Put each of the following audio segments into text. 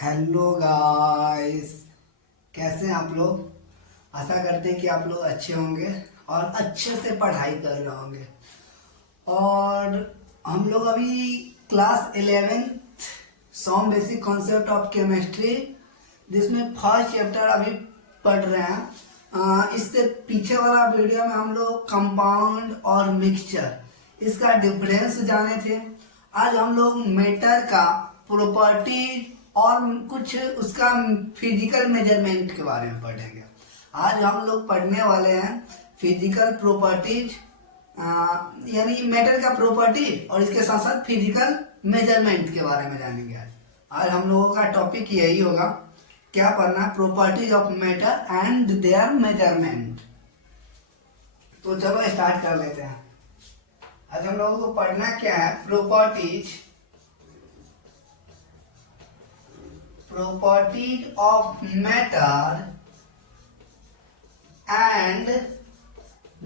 Hello guys, कैसे हैं आप लोग। आशा करते हैं कि आप लोग अच्छे होंगे और अच्छे से पढ़ाई कर रहे होंगे। और हम लोग अभी class 11 some basic concept of chemistry जिसमें फर्स्ट चैप्टर अभी पढ़ रहे हैं। इससे पीछे वाला वीडियो में हम लोग कंपाउंड और मिक्सचर इसका डिफरेंस जाने थे। आज हम लोग मेटर का प्रॉपर्टी और कुछ उसका फिजिकल मेजरमेंट के बारे में पढ़ेंगे। आज हम लोग पढ़ने वाले हैं फिजिकल प्रॉपर्टीज, यानी मैटर का प्रॉपर्टी और इसके साथ साथ फिजिकल मेजरमेंट के बारे में जानेंगे। आज हम लोगों का टॉपिक यही होगा, क्या पढ़ना, properties of matter and there measurement. तो चलो स्टार्ट कर लेते हैं। आज हम लोगों को पढ़ना क्या है, properties of matter and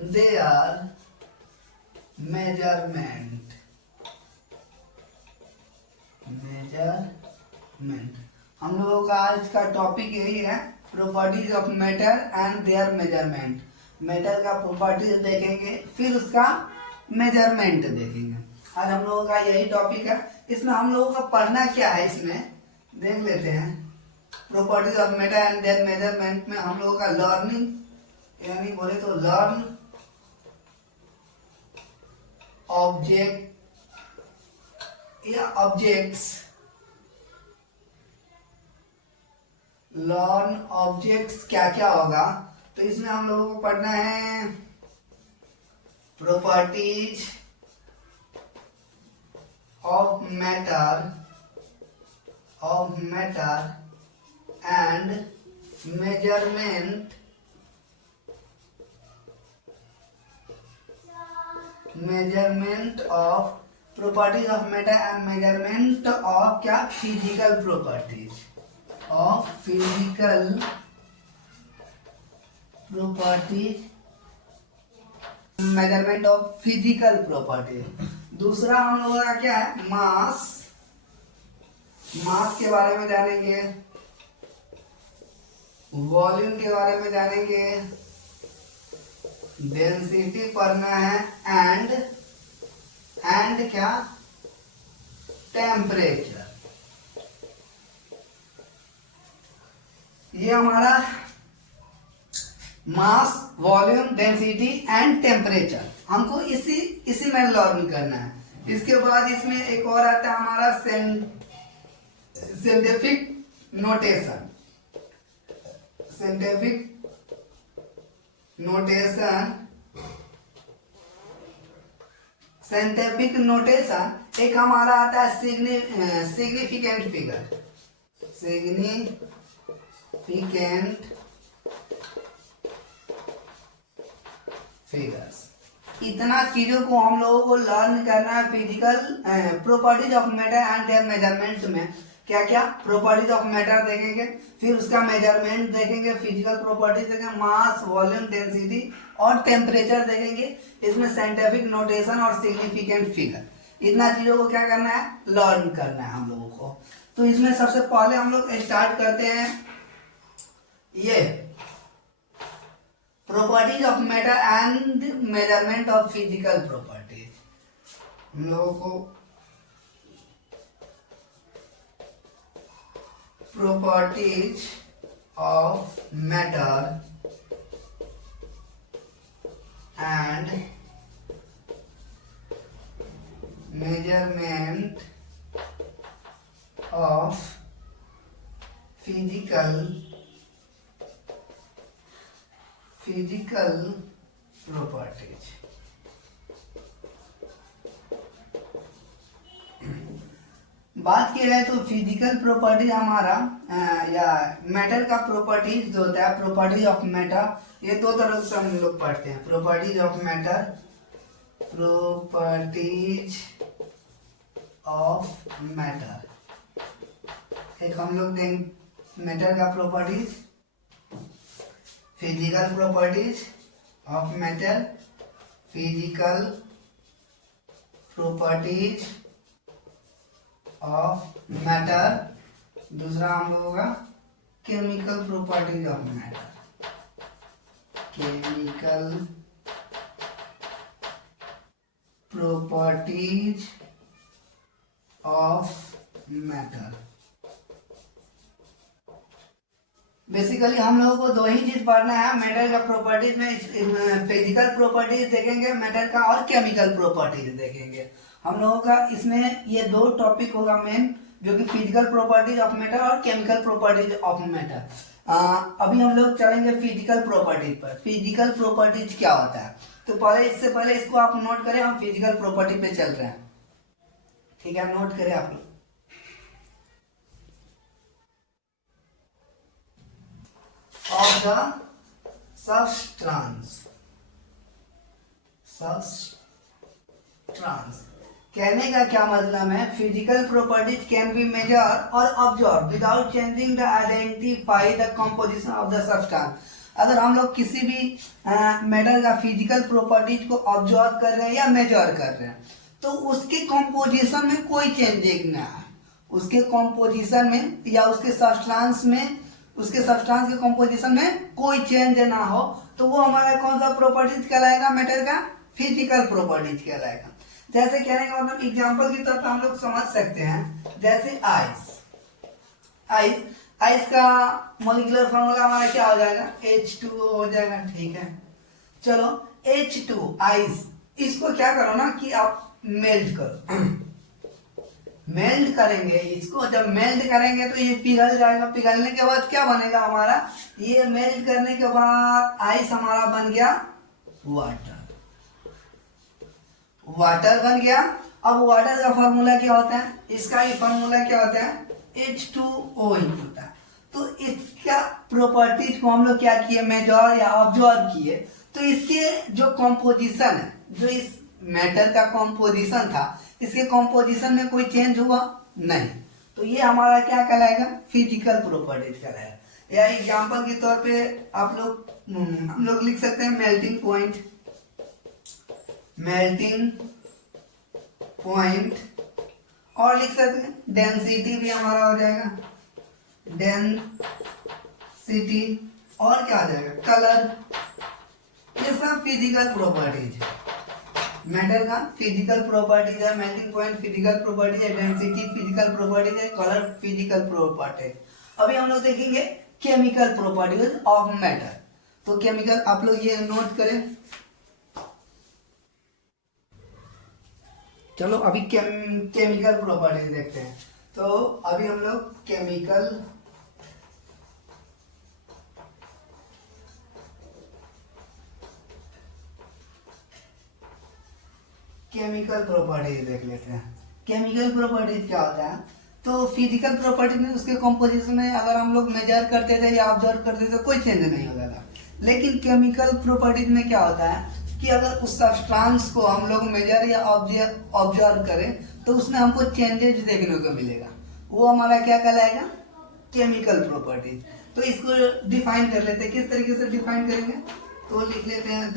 their measurement। हम लोगों का आज का टॉपिक यही है, properties of matter and there measurement. Matter का प्रॉपर्टीज देखेंगे, फिर उसका मेजरमेंट देखेंगे। आज हम लोगों का यही टॉपिक है। इसमें हम लोगों का पढ़ना क्या है, इसमें देख लेते हैं। Properties of matter and there measurement में हम लोगों का लर्निंग, यानी बोले तो लर्न ऑब्जेक्ट या ऑब्जेक्ट्स, लर्न ऑब्जेक्ट्स क्या क्या होगा। तो इसमें हम लोगों को पढ़ना है properties of matter and measurement of properties of matter and measurement of क्या, physical properties of measurement of physical property. दूसरा हम लोगों का क्या है, मास के बारे में जानेंगे, वॉल्यूम के बारे में जानेंगे, डेंसिटी पढ़ना है एंड क्या, टेम्परेचर। ये हमारा मास, वॉल्यूम, डेंसिटी एंड टेम्परेचर हमको इसी में लर्न करना है। इसके बाद इसमें एक और आता है हमारा साइंटिफिक नोटेशन। एक हमारा आता है सिग्निफिकेंट फिगर्स। इतना चीजों को हम लोगों को लर्न करना है physical properties of matter and there measurement में। क्या क्या प्रॉपर्टीज ऑफ मैटर देखेंगे, फिर उसका मेजरमेंट देखेंगे, फिजिकल प्रॉपर्टीज देखेंगे, मास, वॉल्यूम, डेंसिटी और टेम्परेचर देखेंगे। इसमें साइंटिफिक नोटेशन और सिग्निफिकेंट फिगर, इतना चीजों को क्या करना है, लर्न करना है हम लोगों को। तो इसमें सबसे पहले हम लोग स्टार्ट करते हैं ये properties of matter and measurement of physical properties. हम लोगों को properties of matter and measurement of physical properties. बात की जाए तो फिजिकल प्रॉपर्टी हमारा या मैटर का प्रॉपर्टीज जो होता है, प्रॉपर्टीज ऑफ मैटर, ये दो तरह से हम लोग पढ़ते हैं। प्रॉपर्टीज ऑफ मैटर, एक हम लोग देंगे मैटर का properties, physical properties of matter, physical properties of matter दूसरा हम लोगों का chemical properties of matter, chemical properties of matter. Basically हम लोगों को दो ही चीज पढ़ना है मैटर का प्रॉपर्टीज में, फिजिकल प्रॉपर्टीज देखेंगे मैटर का और केमिकल प्रॉपर्टीज देखेंगे। हम लोगों का इसमें ये दो टॉपिक होगा मेन, जो कि फिजिकल प्रॉपर्टीज ऑफ मैटर और केमिकल प्रॉपर्टीज ऑफ मैटर। अभी हम लोग चलेंगे फिजिकल प्रॉपर्टीज पर। फिजिकल प्रॉपर्टीज क्या होता है, तो पहले इससे पहले इसको आप नोट करें, हम फिजिकल प्रॉपर्टी पे चल रहे हैं, ठीक है, नोट करें आप लोग। Of the substance, कहने का क्या मतलब है, physical properties can be measure और observe without changing the identify the composition of the substance. अगर हम लोग किसी भी मैटर का फिजिकल प्रॉपर्टीज को ऑब्जर्व कर रहे हैं या मेजर कर रहे हैं, तो उसके कंपोजिशन में कोई चेंजिंग ना है, उसके कंपोजिशन में या उसके सब्सटेंस में, उसके सब्सटेंस के कंपोजिशन में कोई चेंज ना हो, तो वो हमारा कौन सा प्रॉपर्टीज कहलाएगा, मैटर का फिजिकल प्रॉपर्टीज कहलाएगा। जैसे कहने का मतलब एग्जांपल की तौर पर हम लोग समझ सकते हैं, जैसे आइस का मॉलिक्यूलर फार्मूला हमारा क्या हो जाएगा, H2O हो जाएगा, ठीक है। चलो H2 आइस, इसको क्या करो ना कि आप मेल्ट करो, मेल्ट करेंगे इसको, जब मेल्ट करेंगे तो ये पिघल जाएगा, पिघलने के बाद क्या बनेगा हमारा, ये मेल्ट करने के बाद आइस हमारा बन गया वाटर, वाटर बन गया। अब वाटर का फॉर्मूला क्या होता है, इसका ही फॉर्मूला क्या होता है, H2O ही होता है। तो इसका प्रॉपर्टीज को हम लोग क्या किए, मेजर या ऑब्जर्व किए, तो इसके जो कंपोजिशन है, जो इस मैटर का कंपोजिशन था, इसके कंपोजिशन में कोई चेंज हुआ नहीं, तो ये हमारा क्या कहलाएगा, फिजिकल प्रॉपर्टीज कहलाएगा। या एग्जांपल के तौर पे आप लोग हम लोग लिख सकते हैं मेल्टिंग पॉइंट, मेल्टिंग पॉइंट, और लिख सकते हैं डेंसिटी भी हमारा हो जाएगा, डेंसिटी, और क्या आ जाएगा, कलर। ये सब फिजिकल प्रॉपर्टीज है, मैटर का फिजिकल प्रॉपर्टीज है, मेल्टिंग पॉइंट फिजिकल प्रॉपर्टीज है, डेंसिटी फिजिकल प्रॉपर्टीज है, कलर फिजिकल प्रॉपर्टीज। अभी हम लोग देखेंगे केमिकल प्रॉपर्टीज ऑफ मैटर। तो केमिकल आप लोग ये नोट करें। चलो अभी केमिकल प्रॉपर्टीज देखते हैं। तो अभी हम लोग केमिकल प्रॉपर्टीज देख लेते हैं। केमिकल प्रॉपर्टीज क्या होता है, तो फिजिकल प्रॉपर्टी में उसके कंपोजिशन में अगर हम लोग मेजर करते थे या ऑब्जर्व करते थे कोई चेंज नहीं होता था, लेकिन केमिकल प्रॉपर्टीज में क्या होता है कि अगर उस सब्सटेंस को हम लोग मेजर या ऑब्जर्व करें तो उसमें हमको चेंजेस देखने को मिलेगा, वो हमारा क्या कहलाएगा, केमिकल प्रॉपर्टीज। तो इसको डिफाइन कर लेते हैं, किस तरीके से डिफाइन करेंगे, तो लिख लेते हैं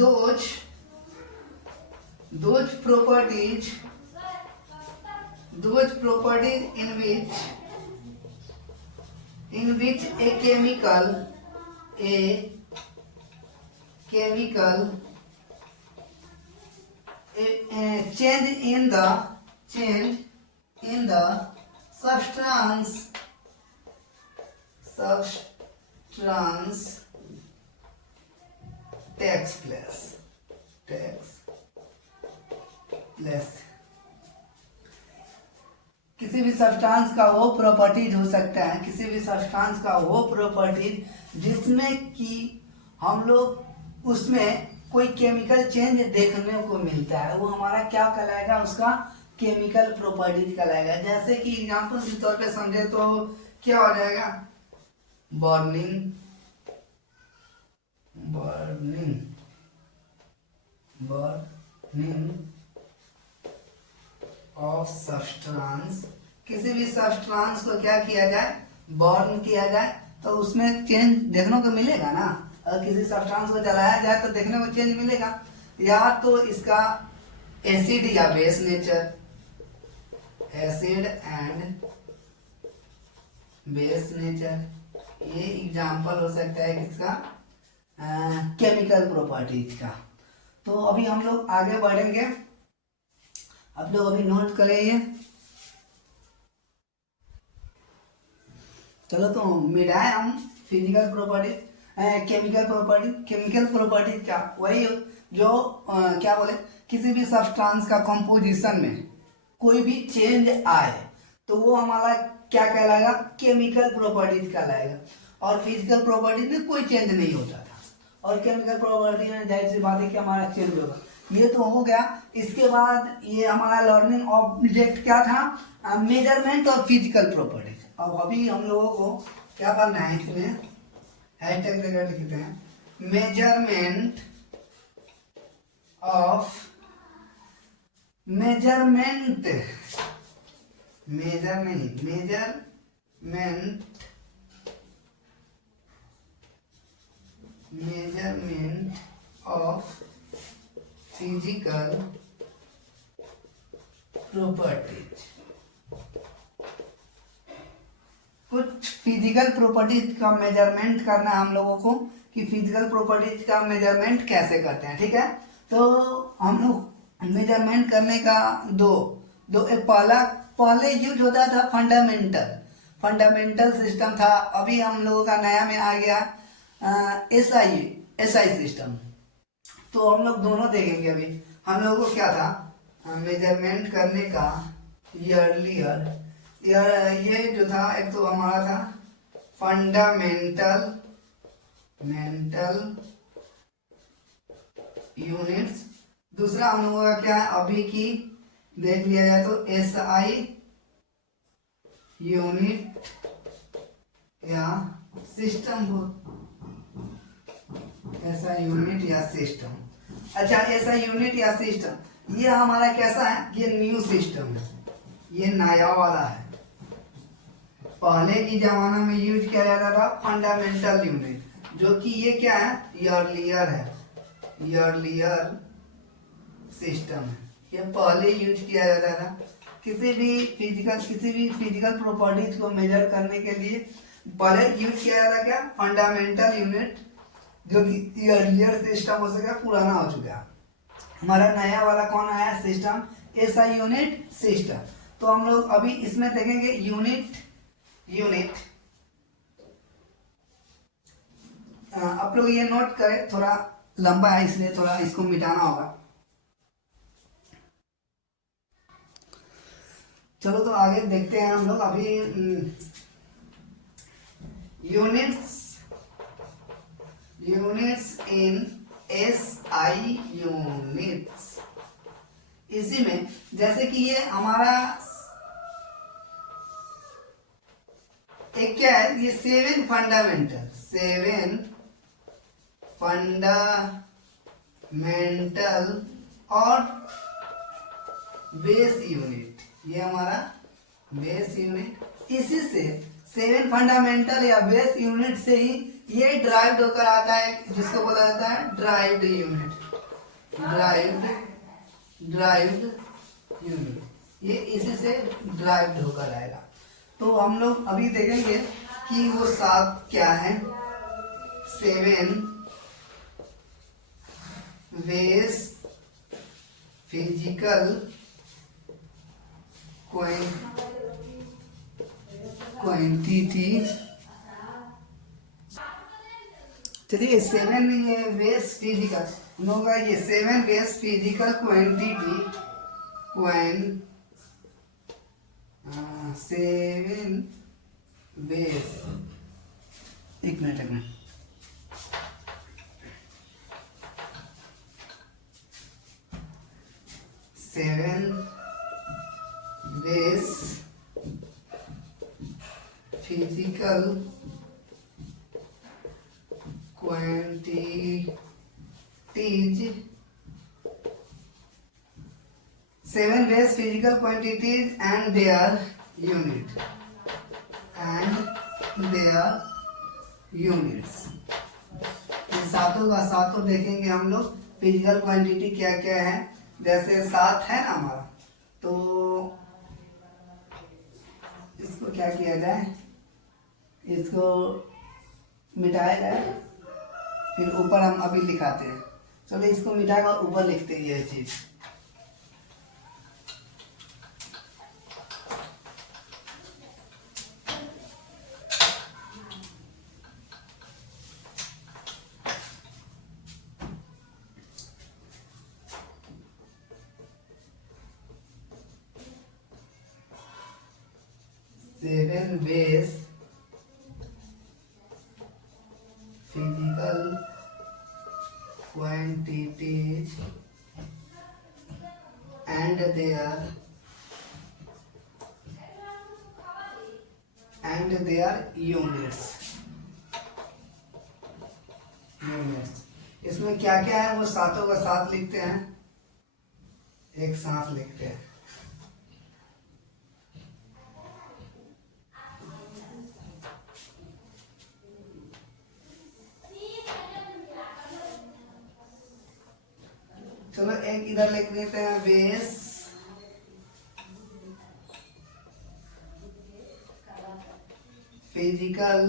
those properties in which a chemical change in the substance takes place। किसी भी सब्सटेंस का वो प्रॉपर्टीज हो सकता है, किसी भी सब्सटेंस का वो प्रॉपर्टीज जिसमें कि हम लोग उसमें कोई केमिकल चेंज देखने को मिलता है, वो हमारा क्या कहलाएगा, उसका केमिकल प्रॉपर्टीज कहलाएगा। जैसे कि एग्जांपल के तौर पे समझे तो क्या हो जाएगा, बर्निंग ऑफ सब्सटेंस। किसी भी सब्सटेंस को क्या किया जाए, बर्न किया जाए, तो उसमें चेंज देखने को मिलेगा ना। अगर किसी सब्सटेंस को जलाया जाए तो देखने को चेंज मिलेगा, या तो इसका एसिड या base nature, acid and base nature. ये एग्जाम्पल हो सकता है किसका, केमिकल प्रॉपर्टीज का। तो अभी हम लोग आगे बढ़ेंगे, आप लोग अभी नोट करेंगे। चलो तो मिटाए हम फिजिकल प्रॉपर्टी, केमिकल प्रॉपर्टी क्या, वही जो क्या बोले, किसी भी सब्सटेंस का कंपोजिशन में कोई भी चेंज आए तो वो हमारा क्या कहलाएगा, केमिकल प्रॉपर्टीज कहलाएगा। और फिजिकल प्रॉपर्टीज में कोई चेंज नहीं होता था, और केमिकल प्रॉपर्टी में जाहिर सी बात है कि हमारा चेंज होगा। ये तो हो गया। इसके बाद ये हमारा लर्निंग ऑब्जेक्ट क्या था, मेजरमेंट और फिजिकल प्रॉपर्टीज। अब अभी हम लोगों को क्या करना है, इसमें हैशटैग देकर लिखते हैं, मेजरमेंट ऑफ फिजिकल प्रॉपर्टीज। कुछ फिजिकल प्रॉपर्टीज का मेजरमेंट करना है हम लोगों को, कि फिजिकल प्रॉपर्टीज का मेजरमेंट कैसे करते हैं, ठीक है। तो हम लोग मेजरमेंट करने का दो एक पहले यूज होता था फंडामेंटल सिस्टम था। अभी हम लोगों का नया में आ गया एसआई सिस्टम। तो हम लोग दोनों देखेंगे। अभी हम लोगों को क्या था, मेजरमेंट करने का ईयरलियर, ये जो था, एक तो हमारा था फंडामेंटल यूनिट्स, दूसरा हम लोगों का क्या है, अभी की देख लिया जाए तो एसआई यूनिट या सिस्टम हो, ऐसा यूनिट या सिस्टम। अच्छा, ऐसा यूनिट या सिस्टम, ये हमारा कैसा है, ये न्यू सिस्टम है, ये नया वाला है। पहले की जमाना में यूज किया जाता था फंडामेंटल यूनिट, जो कि ये क्या है, ईयरलियर सिस्टम है। ये पहले यूज किया जाता था किसी भी फिजिकल प्रॉपर्टीज को मेजर करने के लिए। पहले यूज किया जाता क्या, फंडामेंटल यूनिट, जो कि ईयरलियर सिस्टम हो सके, पुराना हो चुका। हमारा नया वाला कौन आया सिस्टम, एसआई यूनिट सिस्टम। तो हम लोग अभी इसमें देखेंगे यूनिट। आप लोग ये नोट करें, थोड़ा लंबा है इसलिए थोड़ा इसको मिटाना होगा। चलो तो आगे देखते हैं हम लोग। अभी यूनिट्स इन एसआई यूनिट्स। इसी में जैसे कि ये हमारा एक क्या है, ये सेवन फंडामेंटल और बेस यूनिट, ये हमारा बेस यूनिट। इसी से 7 फंडामेंटल या बेस यूनिट से ही ये ड्राइव्ड होकर आता है, जिसको बोला जाता है ड्राइव्ड यूनिट। ये इसी से ड्राइव्ड होकर आएगा। तो हम लोग अभी देखेंगे कि वो 7 क्या है, 7 बेस फिजिकल क्वांटिटीज। चलिए 7 ये बेस फिजिकल होगा, ये 7 बेस फिजिकल क्वांटिटी 7 बेस, एक minute 7 base physical quantities, 7 base physical quantities and their units. इन सातों का सातों देखेंगे हम लोग। फिजिकल क्वांटिटी क्या क्या है, जैसे 7 है ना हमारा, तो इसको क्या किया जाए, इसको मिटाया जाए, फिर ऊपर हम अभी लिखाते हैं। चलो इसको मिटाकर ऊपर लिखते हैं ये चीज। Seven veg physical quantities and their units। इसमें क्या क्या है वो सातों का साथ लिखते हैं, एक साथ लिखते हैं। चलो एक इधर लिख देते हैं, बेस फिजिकल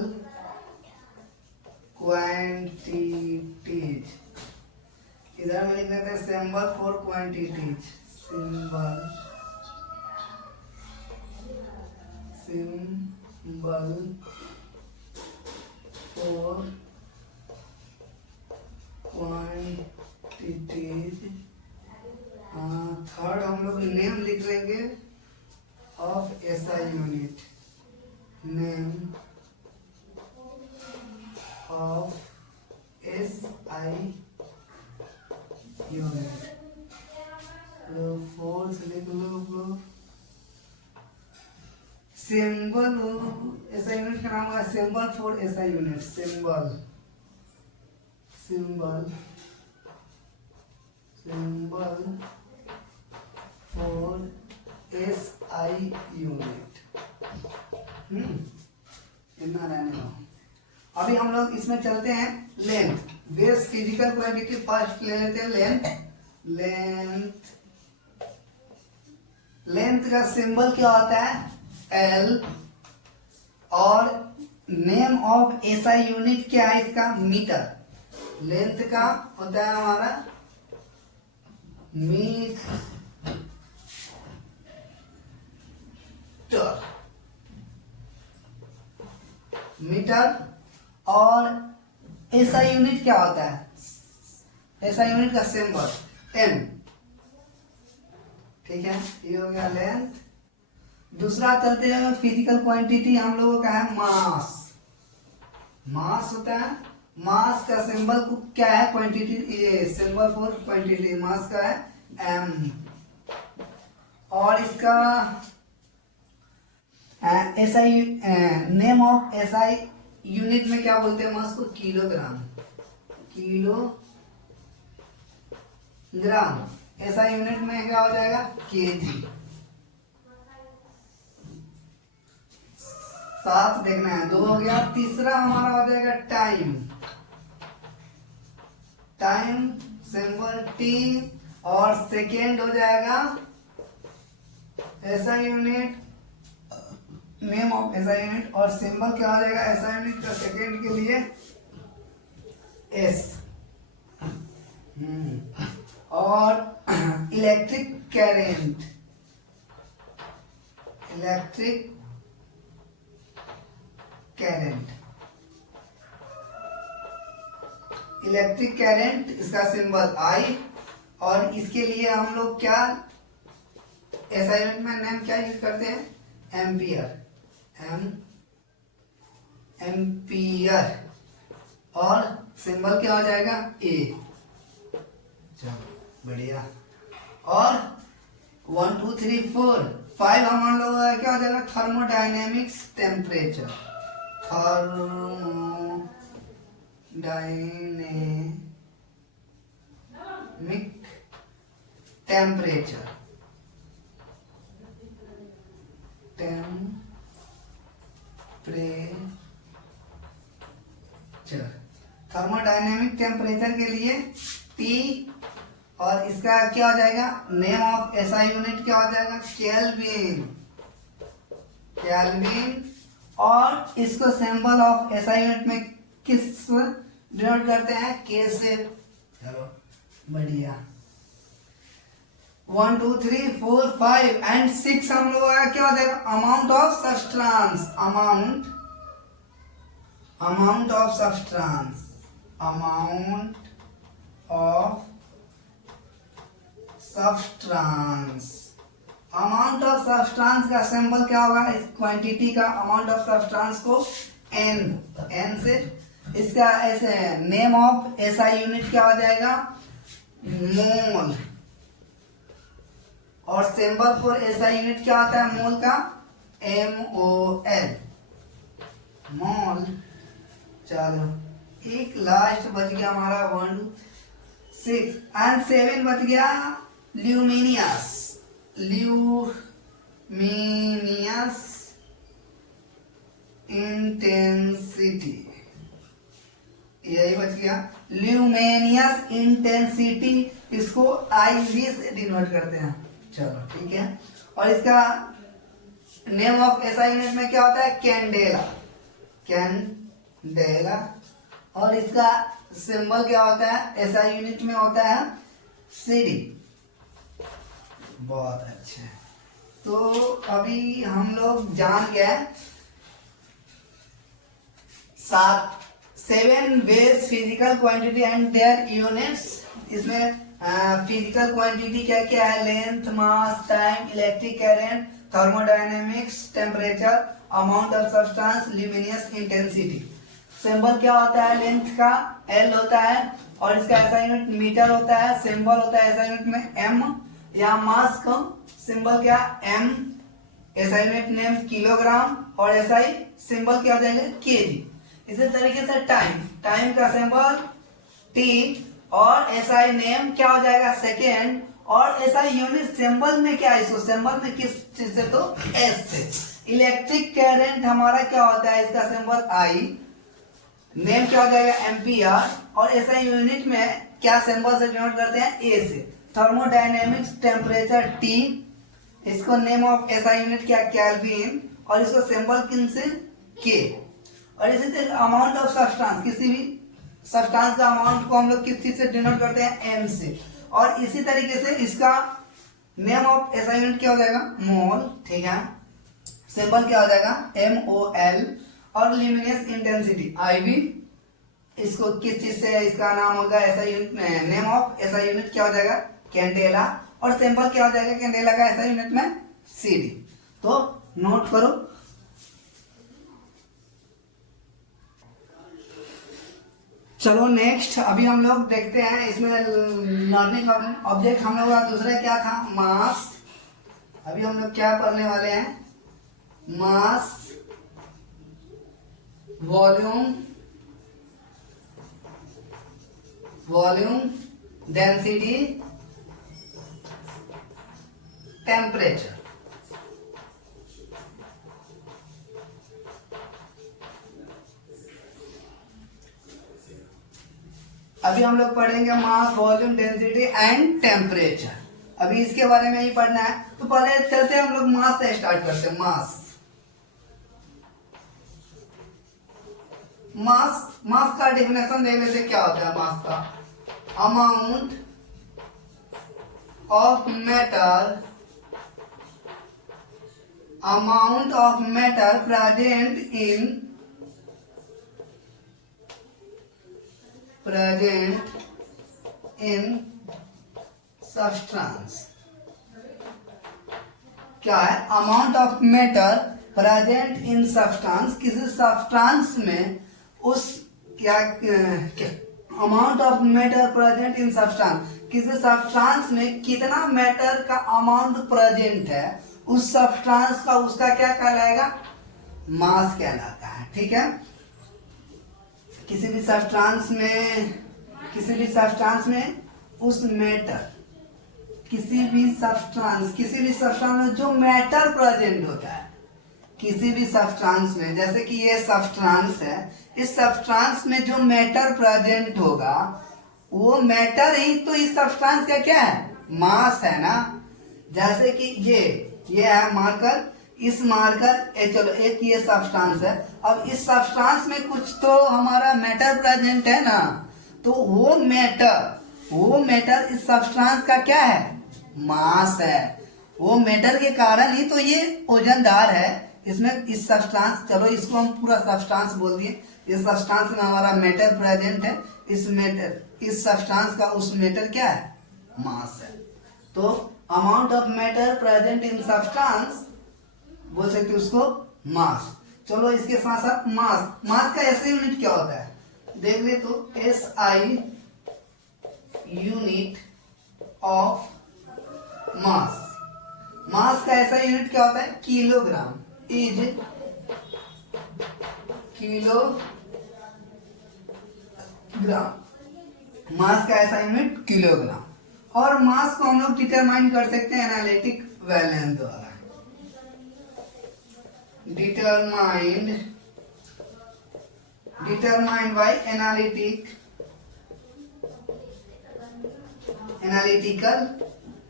क्वांटिटीज। इधर में लिख देते हैं symbol for quantities. Symbol for quantities. Third हम लोग नेम लिख लेंगे of SI unit. Name of SI unit. Fourth लिख लो। सिंबल एसआई यूनिट का नाम होगा symbol for SI unit. Symbol for SI unit. इतना रहने दो। अभी हम लोग इसमें चलते हैं length. Base physical quantity first ले लेते हैं लेंथ का सिंबल क्या होता है, एल। और नेम ऑफ एसआई यूनिट क्या है इसका, मीटर। लेंथ का होता है हमारा मीटर। और एसआई यूनिट क्या होता है, एसआई यूनिट का सिंबल एम। ठीक है, ये हो गया लेंथ। दूसरा चलते हैं फिजिकल क्वांटिटी, हम लोगों का है मास। मास होता है, मास का सिंबल क्या है, क्वांटिटी। ये सिंबल फॉर क्वांटिटी मास का है एम। और इसका SI name of SI unit में क्या बोलते हैं मास को, किलोग्राम। एसआई यूनिट में क्या हो जाएगा, केजी। सात देखना है, दो हो गया। तीसरा हमारा हो जाएगा टाइम सिंबल टी। और सेकेंड हो जाएगा SI unit, name of SI unit. और सिंबल क्या हो जाएगा एसआई यूनिट का सेकेंड के लिए, एस। और इलेक्ट्रिक करेंट इसका सिंबल आई। और इसके लिए हम लोग क्या एसआई यूनिट में नेम क्या यूज करते हैं, एम्पियर। और सिंबल क्या हो जाएगा, ए। चलो बढ़िया। और 1 2 3 4 5 हम लोग क्या हो जाएगा, thermodynamics temperature. Thermodynamic temperature. Thermodynamic temperature के लिए टी। और इसका क्या हो जाएगा, नेम ऑफ एसआई यूनिट क्या हो जाएगा, केल्विन। और इसको सिंबल ऑफ एसआई यूनिट में किस डिनोट करते हैं, के से। चलो बढ़िया। 1 2 3 4 5 एंड 6 हम लोग का क्या होता है, amount of substance, amount of substance, amount of substance. Amount of substance का सिंबल क्या होगा, इस क्वांटिटी का अमाउंट ऑफ सब्सटेंस को एन से, इसका ऐसे नेम ऑफ एसआई यूनिट क्या हो जाएगा, मोल। और सिंबल फॉर एसआई यूनिट क्या होता है मोल का, MOL, मोल। चलो एक लास्ट बच गया हमारा 1 6 एंड 7 बच गया ल्यूमिनियस, इंटेंसिटी, यही बच गया ल्यूमिनियस इंटेंसिटी, इसको IV से डिनोट करते हैं। चलो ठीक है। और इसका नेम ऑफ एसआई यूनिट में क्या होता है, कैंडेला, कैंडेला। और इसका सिंबल क्या होता है एसआई यूनिट में, होता है CD। बहुत अच्छे। तो अभी हम लोग जान गए 7 base physical quantity and their units. इसमें फिजिकल क्वांटिटी क्या क्या है, length, mass, time, electric current, thermodynamics, temperature, amount of substance, luminous intensity. Symbol क्या होता है, लेंथ का L होता है, और इसका एसआई यूनिट मीटर होता है, सिंबल होता है एसआई यूनिट में M। या मास का सिंबल क्या, M, SI unit name kilogram, और एसआई सिंबल क्या हो जाएगा, केजी। इसी तरीके से टाइम का सिंबल T, और एसआई नेम क्या हो जाएगा, सेकेंड। और एसआई यूनिट सिंबल में क्या है, इसको सिंबल में किस चीज से, तो S से। इलेक्ट्रिक करंट हमारा क्या होता है, इसका सिंबल I, नेम क्या हो जाएगा, एम्पियर। और एसआई यूनिट में क्या सिंबल से डिनोट करते हैं, A से। थर्मोडायनेमिक्स टेम्परेचर T, इसको नेम ऑफ एसआई यूनिट क्या, केल्विन। और इसको सिंबल किन से, K। और इसी तरह अमाउंट ऑफ सब्सटेंस, किसी भी सब्सटेंस का अमाउंट को हम लोग किस चीज से डिनोट करते हैं, M से। और इसी तरीके से इसका नेम ऑफ एसआई यूनिट क्या हो जाएगा, मोल, ठीक है। सिंबल क्या हो जाएगा, MOL। और ल्यूमिनियस इंटेंसिटी IV, इसको किस चीज से इसका नाम होगा, SI unit, name of SI unit क्या हो जाएगा, कैंडेला। और सिंबल क्या हो जाएगा कैंडेला का एसआई यूनिट में, CD। तो नोट करो। चलो नेक्स्ट अभी हम लोग देखते हैं, इसमें लर्निंग ऑब्जेक्ट हम लोग का दूसरा क्या था, मास। अभी हम लोग क्या पढ़ने वाले हैं, मास, वॉल्यूम, डेंसिटी, टेम्परेचर। अभी हम लोग पढ़ेंगे मास, वॉल्यूम, डेंसिटी एंड टेम्परेचर। अभी इसके बारे में ही पढ़ना है। तो पहले चलते हैं हम लोग मास से स्टार्ट करते हैं। मास का डेफिनेशन देने से क्या होता है, मास का amount of matter present in substance. क्या है, amount of matter present in substance, किसी सब्सटेंस में उस क्या amount of matter present in substance, किसी सब्सटेंस में कितना मैटर का अमाउंट प्रेजेंट है उस सब्सटेंस का, उसका क्या कहलाएगा, मास कहलाता है। ठीक है। किसी भी सब्सटेंस में उस मैटर, किसी भी सब्सटेंस में जो मैटर प्रेजेंट होता है, किसी भी सब्सटेंस में, जैसे कि ये सब्सटेंस है, इस सब्सटेंस में जो मैटर प्रेजेंट होगा वो मैटर ही तो इस सब्सटेंस का क्या है, मास है ना। जैसे कि ये है मार्कर, इस मार्कर चलो एक ये सब्सटेंस है। अब इस सब्सटेंस में कुछ तो हमारा मैटर प्रेजेंट है ना, तो वो मैटर इस सब्सटेंस का क्या है, मास है। वो मैटर के कारण ही तो ये वजनदार है। इसमें इस सब्सटेंस, चलो इसको हम पूरा सब्सटेंस बोल दिए। इस सब्सटेंस में हमारा मैटर प्रेजेंट है। इस सब्सटेंस का उस मैटर क्या है, मास है। तो amount of matter present in substance बोल सकते उसको मास। चलो इसके साथ साथ मास का ऐसे यूनिट क्या होता है देख ले तो, SI यूनिट ऑफ मास का ऐसा यूनिट क्या होता है, किलोग्राम इज किलोग्राम। मास का ऐसा यूनिट किलोग्राम। और मास को हम लोग डिटरमाइन कर सकते हैं एनालिटिक वैलेंस द्वारा। determined by analytical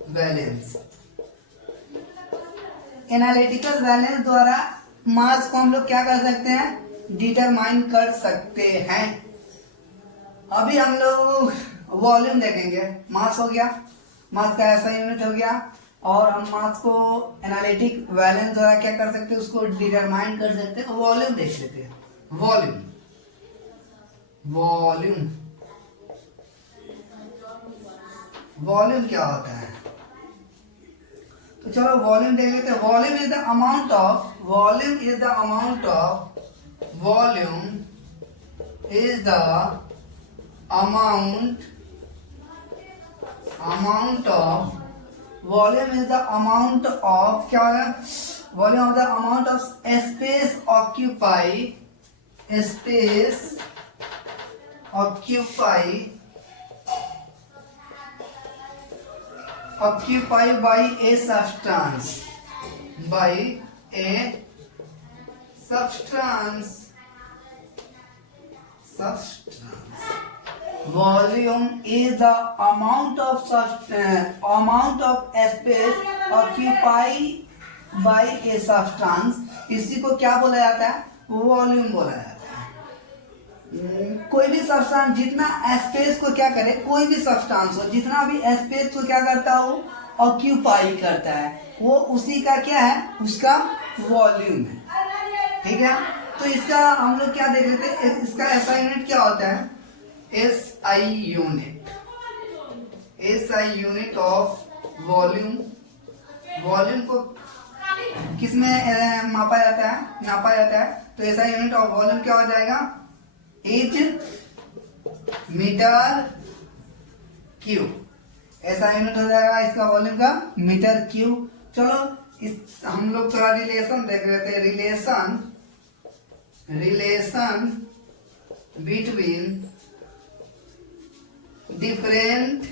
valence. Analytical valence द्वारा मास को हम लोग क्या कर सकते हैं, डिटरमाइन कर सकते हैं। अभी हम लोग वॉल्यूम देखेंगे। मास हो गया, मास का ऐसा यूनिट हो गया। और हम मास को एनालिटिक वैलेंस द्वारा क्या कर सकते हैं, उसको डिटरमाइन कर सकते हैं। वॉल्यूम देख लेते हैं। वॉल्यूम क्या होता है, तो चलो वॉल्यूम देख लेते हैं। Volume is the amount of क्या होगा, volume of the amount of space occupied by a substance volume is the amount of space occupied by a substance। इसी को क्या बोला जाता है, वॉल्यूम बोला जाता है। कोई भी सब्सटेंस जितना स्पेस को क्या करे, कोई भी सब्सटेंस हो जितना भी स्पेस को क्या करता हो, ऑक्यूपाई करता है, वो उसी का क्या है, उसका वॉल्यूम है। ठीक है, तो इसका हम लोग क्या देख लेते हैं, इसका ऐसा यूनिट क्या होता है, SI unit of volume. Volume को किसमें नापा जाता है, तो ऐसा यूनिट ऑफ वॉल्यूम क्या हो जाएगा, इज मीटर क्यूब। ऐसा यूनिट हो जाएगा इसका वॉल्यूम का, मीटर क्यूब। चलो इस हम लोग थोड़ा रिलेशन देख रहे थे। Relation between different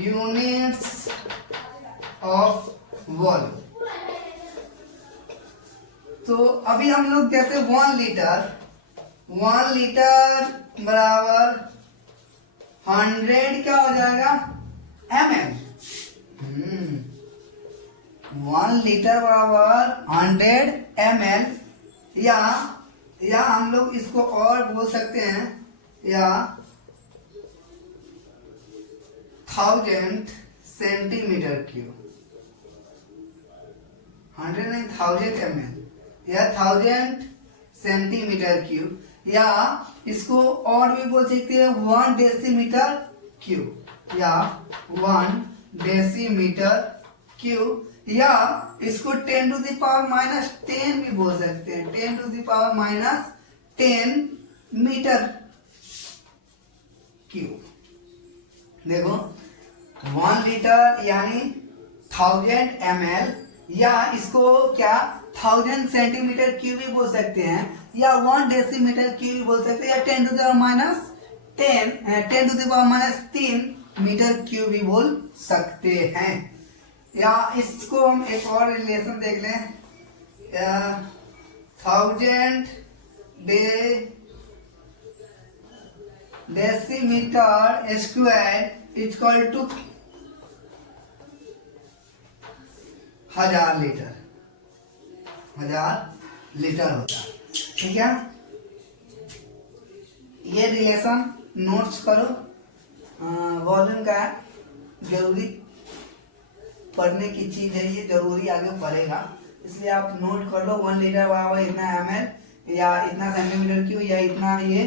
units of volume. तो अभी हम लोग जैसे 1 लीटर बराबर 100 क्या हो जाएगा, ml। 1 लीटर बराबर 100 ml, या हम लोग इसको और बोल सकते हैं, या 1000 सेंटीमीटर क्यूब। 100 नहीं, 1000 ml या 1000 सेंटीमीटर क्यूब, या इसको और भी बोल सकते हैं 1 डेसीमीटर क्यूब, या 1 डेसीमीटर क्यूब, या इसको 10⁻⁻10 भी बोल सकते हैं, 10⁻⁻10 मीटर क्यूब। देखो 1 लीटर यानी 1000 ml, या इसको क्या 1000 सेंटीमीटर क्यूब भी बोल सकते हैं, या 1 डेसीमीटर क्यूब भी बोल सकते हैं, या 10⁻10 मीटर क्यूब भी बोल सकते हैं। या इसको हम एक और रिलेशन देख लें, 1000 decimetre square equal to 1000 litre, 1000 litre होता है। ठीक है, ये रिलेशन नोट्स करो। वॉल्यूम का है, जरूरी पढ़ने की चीज है, ये जरूरी आगे पढ़ेगा, इसलिए आप नोट कर लो। 1 लीटर बराबर इतना ml या इतना सेंटीमीटर क्यूब या इतना ये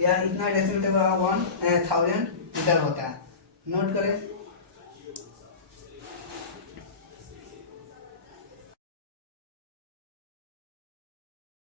या इतना डेसीमीटर बराबर 1000 लीटर होता है। नोट करें।